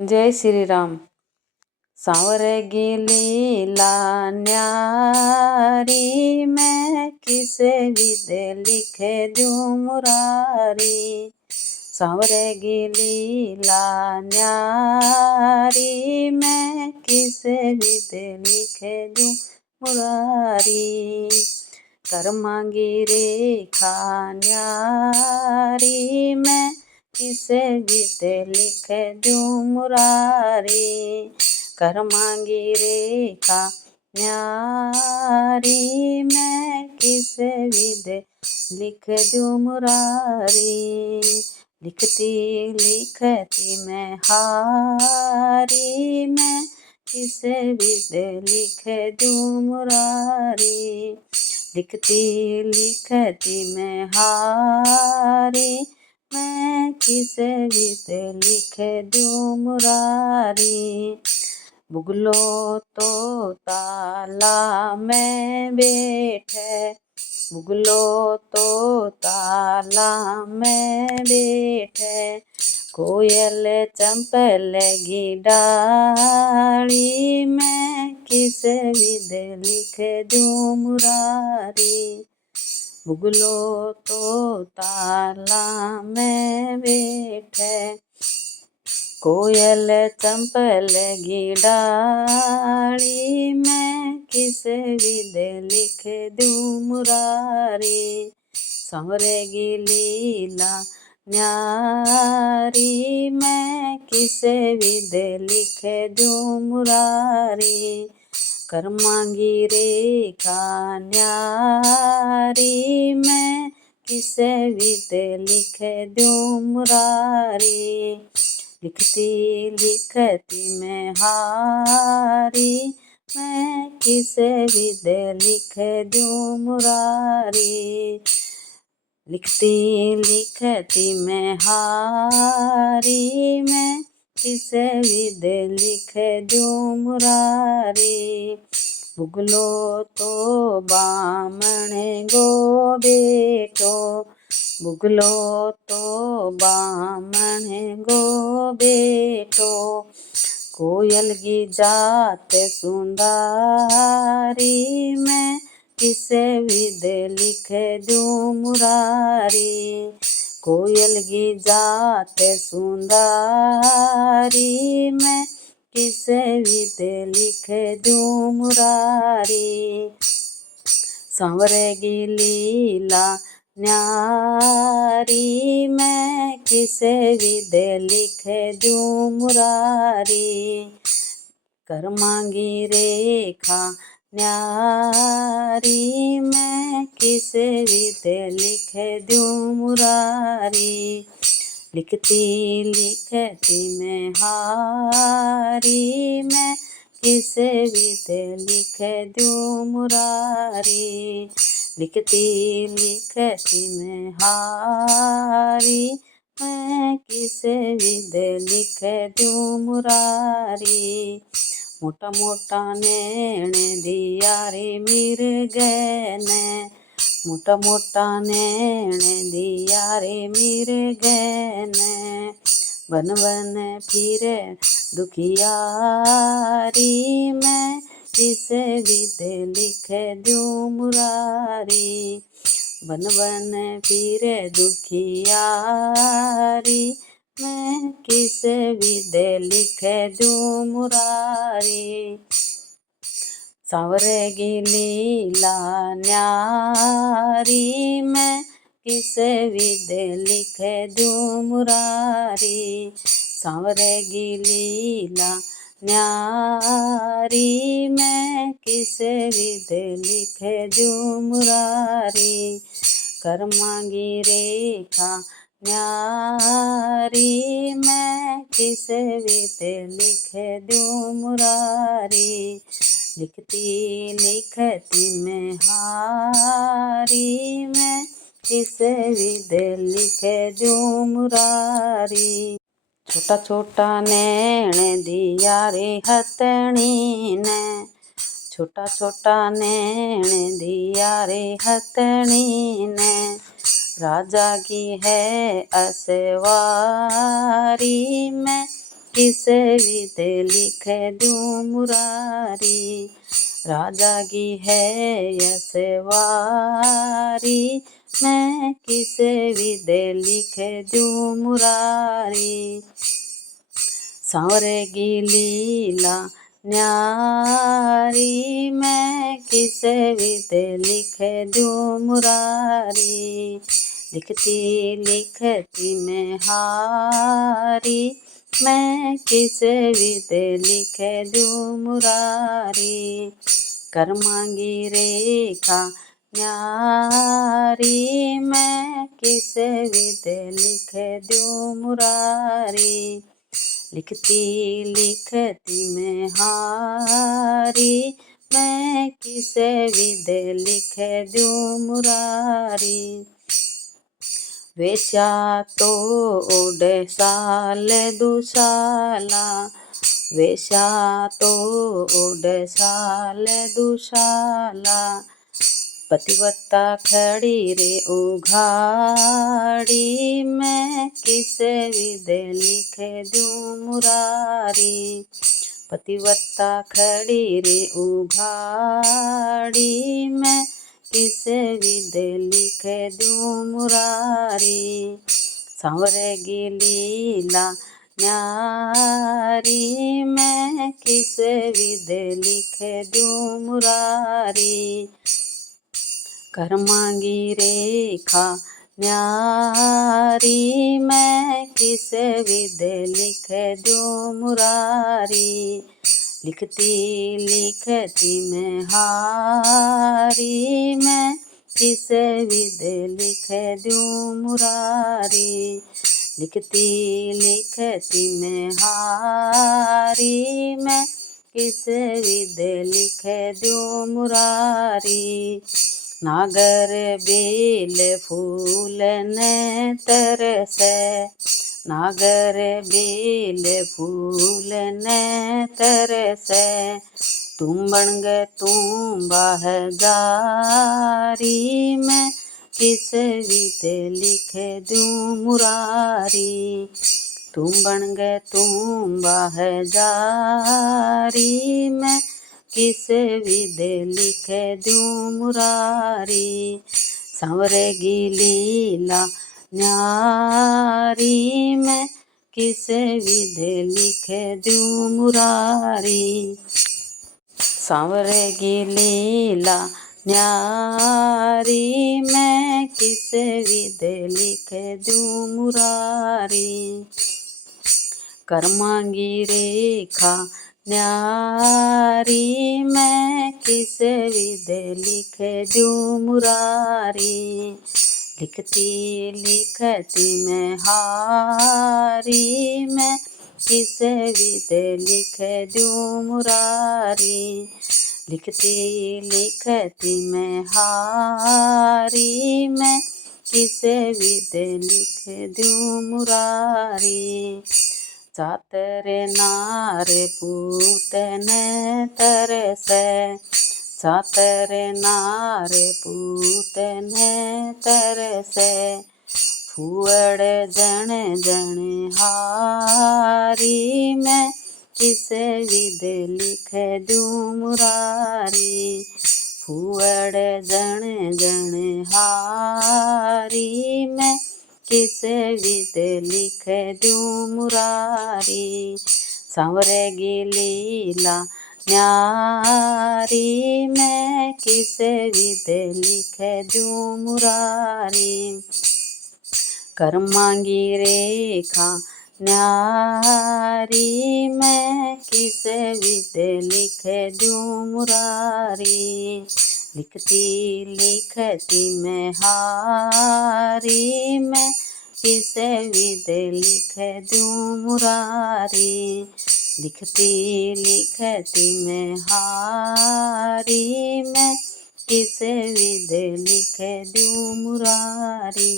जय श्री राम। सांवरे लीला न्यारी, मैं किसे विदे लिखे दूं मुरारी। सांवरे लीला न्यारी, मैं किसे विदे लिखे दूं मुरारी। कर मांगी रेखा न्यारी, मैं किसे बीते लिखे दूं मुरारी। कर मांगी रेखा न्यारी, मैं किसे बीते लिख दूं मुरारी। लिखती लिखती मैं हारी, मैं किसे बीते लिख दूं मुरारी। लिखती लिखती मैं हारी, मैं किसे बीते लिख दूं मुरारी। बुगलो तो ताला में बैठे, बुगलो तो ताला में बैठे। कोयल चंपल की डाली, मैं किसे विदे लिख दूं मुरारी। बुगलो तो ताला में बैठे, कोयल चंपल की डाली, मैं किसे विदे लिख दूं मुरारी। सांवरे लीला न्यारी, मैं किसे विदे लिख दूं मुरारी। कर मांगी रेखा न्यारी, मैं किसे विदे लिख दूं मुरारी। लिखती लिखती मैं हारी, मैं किसे विदे लिख दूं मुरारी। लिखती लिखती मैं हारी, मैं किसे विदे लिख दूं मुरारी। बुगलो तो बामण गो बेटो, बुगलो तो बामण गो बेटो। कोयल की जात सुंदारी, मैं किसे विदे लिख दूं मुरारी। कोयल की जात सुंदारी, मैं किसे विदे लिख दूं मुरारी। सांवरे लीला न्यारी, मैं किसे विदे लिख दूं मुरारी। कर मांगी रेखा न्यारी, मैं किसे विदे लिख दूं मुरारी। लिखती लिखती मैं हारी, मैं किसे विदे लिख दूं मुरारी। लिखती लिखती मैं हारी, मैं किसे विदे लिख दूं मुरारी। मोटा मोटा नैण दिया रे मिर्गे ने, मोटा मोटा नैण दिया रे मिर्गे ने। वन वन फिरे दुखियारी, मैं किसे विदे लिख दूं मुरारी। वन वन फिरे दुखियारी, मैं किसे विदे लिख दूं मुरारी। सांवरे लीला न्यारी, मैं किसे विदे लिख दूं मुरारी। सांवरे लीला न्यारी, मैं किसे विदे लिख दूं मुरारी। कर मांगी रेखा न्यारी, मैं किसे विदे लिख दूं मुरारी। लिखती लिखती मैं हारी, मैं किसे विदे लिख दूं मुरारी। छोटा छोटा नैण दिया रे हथनी ने, छोटा छोटा नैण दिया रे हथनी ने। राजा की है असवारी, मैं किस विध लिख दूं मुरारी। राजा की है यशवारी, मैं किस विध लिख दूं मुरारी। सांवरे की लीला न्यारी, मैं किस विध लिख दूं मुरारी। लिखती लिखती मैं हारी, मैं किस विध लिख दूं मुरारी। कर्मांगी रेखा न्यारी, मैं किस विध लिख दूं मुरारी। लिखती लिखती मैं हारी, मैं किस विध लिख दूं मुरारी। वेश्या तो ओढ़ साल दुशाला, वेश्या तो ओढ़ साल दुशाला। पतिव्रता खड़ी रे उघाड़ी, मैं किस विध लिख दूं मुरारी। पतिव्रता खड़ी रे उघाड़ी, मैं किस विध लिख दूं मुरारी। सांवरे की लीला न्यारी, मैं किस विध लिख दूं मुरारी। कर्मांगी रेखा न्यारी, मैं किस विध लिख दूं मुरारी। लिखती लिखती मैं हारी, मैं किस विध लिख दूं मुरारी। लिखती लिखती मैं हारी, मैं किस विध लिख दूं मुरारी। नागर बेल फूल ने तरसे, नागर बेल फूल ने तरसे। तुम बन ग तुम बाहजारी, मैं किस विध लिख दूं मुरारी। तुम बन ग तुम बाहजारी, मैं किस विध लिख दूं मुरारी। सांवरे की लीला न्यारी, मैं किस विध लिख दूं मुरारी। सांवरे की लीला न्यारी, मैं किस विध लिख दूं मुरारी। कर्मांगी रेखा न्यारी, मैं किस विध लिख दूं मुरारी। लिखती लिखती मैं हारी, मैं किस विध लिख दूं मुरारी। लिखती लिखती मैं हारी, मैं किस विध लिख दूं मुरारी। चातर नार पूतन तरसै, चातर नार पूतन तरसै। फूअड़ जन जन हारी, मैं किस विध लिख दूं मुरारी। फूअड़ जन जन हारी, मैं किस विध लिख दूं मुरारी। सांवरे की लीला न्यारी, मैं किस विध लिख दूं मुरारी। कर्मांगी रेखा न्यारी, मैं किस विध लिख दूं मुरारी। लिखती लिखती मैं हारी, मैं किस विध लिख दूं मुरारी। लिखती लिखती मैं हारी, मैं किस विध लिख दूं मुरारी।